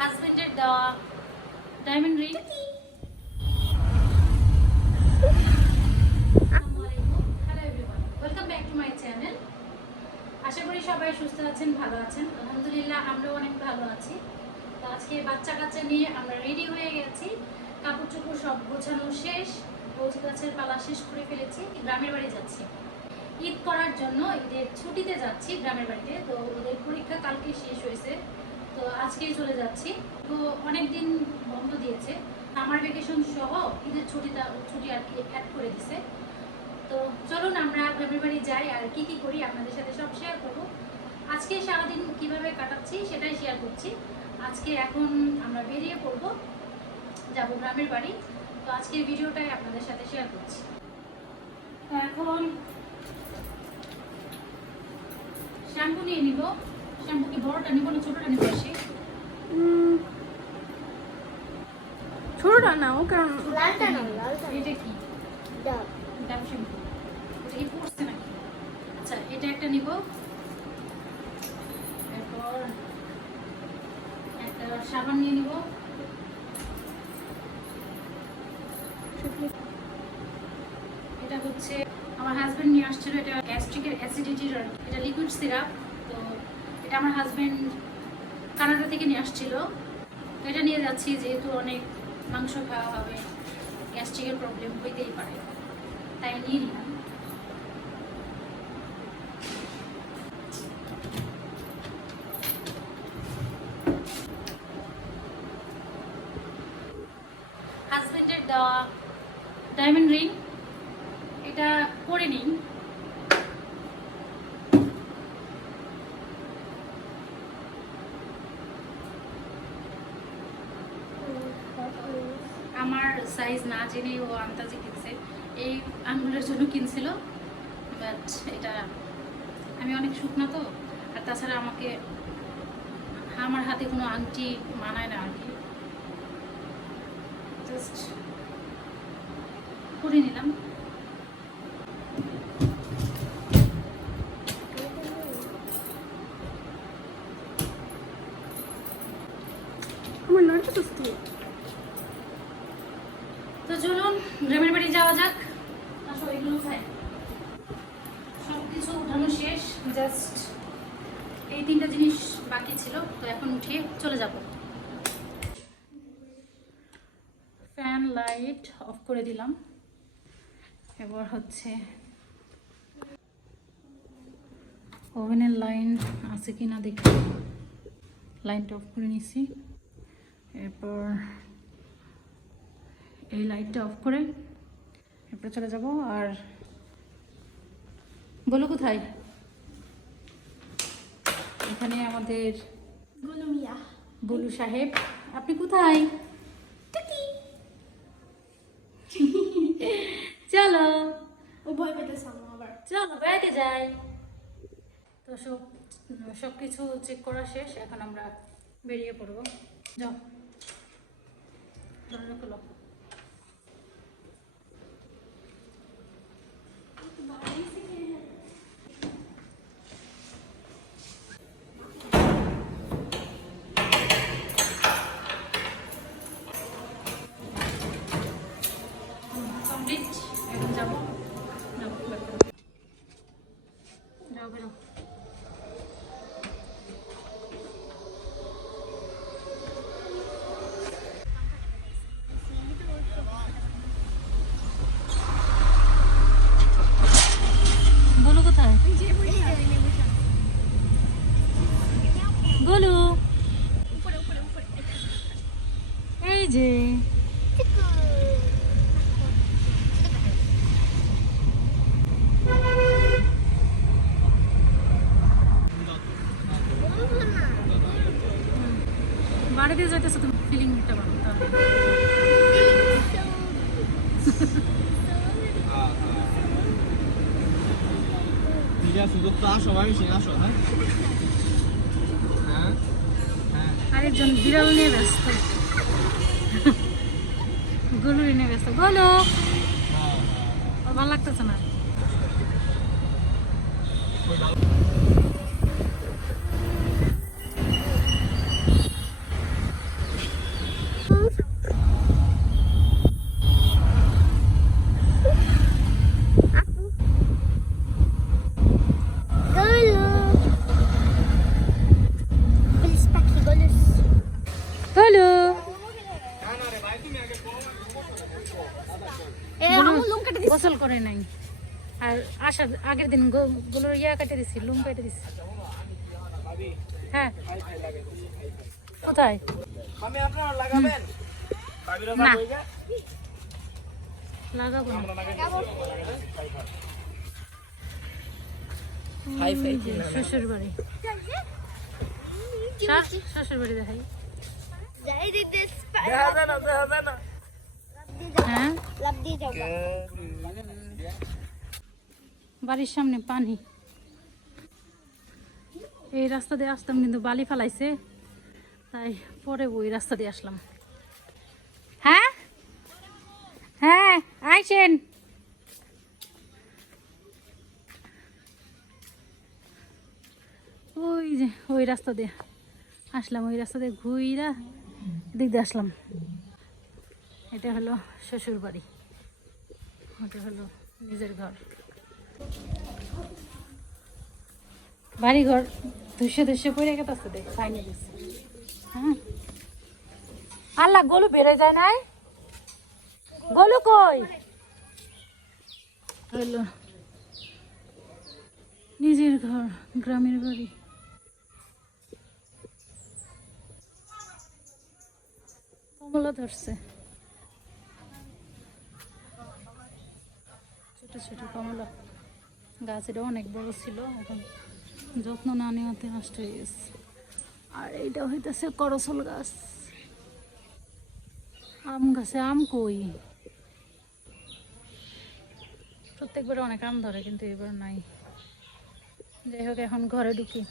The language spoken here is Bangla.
হাজবেন্ডের দেওয়া diamond ring. Hello everyone, welcome back to my channel. আশা করি সবাই সুস্থ আছেন, ভালো আছেন। আলহামদুলিল্লাহ আমরাও অনেক ভালো আছি। তো আজকে বাচ্চা কাচ্চা নিয়ে আমরা রেডি হয়ে গেছি, কাপড় চোপড় সব গোছানো শেষ, রোজ গাছের পালা শেষ করে ফেলেছি। গ্রামের বাড়ি যাচ্ছি ঈদ করার জন্য, ঈদের ছুটিতে যাচ্ছি গ্রামের বাড়িতে। তো ওদের পরীক্ষা কালকে শেষ হয়েছে, তো আজকেই চলে যাচ্ছি। তো অনেক দিন বন্ধ দিয়েছে, আমার ভ্যাকেশন সহ ঈদের ছুটি আর কি অ্যাড করে দিছে। তো চলুন আমরা গ্রামের বাড়ি যাই, আর কি কি করি আপনাদের সাথে সব শেয়ার করবো। আজকে সারাদিন কিভাবে কাটাচ্ছি সেটাই শেয়ার করছি। আজকে এখন আমরা বেরিয়ে পড়বো, যাব গ্রামের বাড়ি। তো আজকের ভিডিওটাই আপনাদের সাথে শেয়ার করছি। এখন শ্যাম্পু নিয়ে নিব। শ্যাম্পু কি বড়টা নিব না ছোটটা নিব? আসি ছোটটা নাও, কারণ লালটা নাও। এটা কি? ডাব শ্যাম্পু। এটা কি পড়ছে নাকি? আচ্ছা, এটা একটা নিব। এরপর একটা সাবান নিয়ে নিব। এটা হচ্ছে আমার হাজবেন্ড নিয়ে আসছিল, এটা গ্যাস্ট্রিকের অ্যাসিডিটির, এটা লিকুইড সিরাপ। তো এটা আমার হাজবেন্ড কানাডা থেকে নিয়ে আসছিল। তো এটা নিয়ে যাচ্ছি, যেহেতু অনেক মাংস খাওয়া হবে, গ্যাস্ট্রিকের প্রবলেম হইতেই পারে, তাই নিয়ে নিলাম। হাজবেন্ডের দেওয়া ডায়মন্ড রিং, এটা পরে নিই। আমার সাইজ না জেনে ও আন্দাজে কিনছে, এই আঙ্গুলের জন্য কিনছিল। বাট এটা আমি অনেক শুকনা তো, আর তাছাড়া আমার হাতে কোনো আংটি মানায় না আর কি। জাস্ট করে নিলাম। আমার নয়টা তো স্কুল। তো চলুন গ্রামের বাড়ি যাওয়া যাক। আসো, এগুলো খাই। সব কিছু উঠানো শেষ, জাস্ট এই তিনটা জিনিস বাকি ছিল। তো এখন উঠিয়ে চলে যাব। ফ্যান লাইট অফ করে দিলাম। এবার হচ্ছে ওভেনের লাইন আছে কি না দেখি, লাইনটা অফ করে নিছি। এরপর এই লাইটটা অফ করে এরপর চলে যাব। আর বলো কোথায়? এখানে আমাদের বলু সাহেব। আপনি কোথায়? চলো, ও ভয় পেতেছে আবার। চলো বেড়াতে যাই। তো সব কিছু চেক করা শেষ, এখন আমরা বেরিয়ে পড়বো। যাও, দরজা খোলো। কমপ্লিট, এখন যাবো। যাও বেরো। বলো কোথায়? বলো, এই যে বাড়িতে যাইতেছো তুমি, ফিলিংটা বানো তাহলে। ঠিক আছে, তো আসো, আমি আসো। হ্যাঁ হ্যাঁ হ্যাঁ। আরেকজন বিড়াল নিয়ে ব্যস্ত, গলুরি নিয়ে ব্যস্ত। গলু, ওর ভালো লাগতেছে না। হ্যালো গোসল করে নাই আর আসার আগের দিন গুলোর ইয়া কেটে দিছি লুম কেটে দিছি হ্যাঁ কোথায় আমি আপনারা লাগাবেন না লাগাবো না শ্বশুর বাড়ি শ্বশুর বাড়ি দেখাই হ্যাঁ বাড়ির সামনে পানি এই রাস্তা দিয়ে আসতাম কিন্তু বালি ফেলাইছে তাই পরে ওই রাস্তা দিয়ে আসলাম হ্যাঁ হ্যাঁ আইসেন ওই যে ওই রাস্তা দিয়ে আসলাম ওই রাস্তা দিয়ে ঘুইরা দিক দিয়ে আসলাম এটা হলো শ্বশুর বাড়ি ওটা হলো নিজের ঘর বাড়ি ঘর ধুসে পড়ে গেছে দেখ ফাইনে গেছে হ্যাঁ আল্লাহ গলু বেড়ে যায় নাই গলু কই হলো নিজের ঘর গ্রামের বাড়ি কমলা ধরছে ছোট ছোট কমলা গাছ এটা অনেক বড় ছিল এখন যত্ন না নেওয়াতে নষ্ট হয়ে গেছে আর এইটা হইতেছে করসল গাছ আম গাছে আম কই প্রত্যেকবার অনেক আম ধরে কিন্তু এবার নাই যাই হোক এখন ঘরে ঢুকি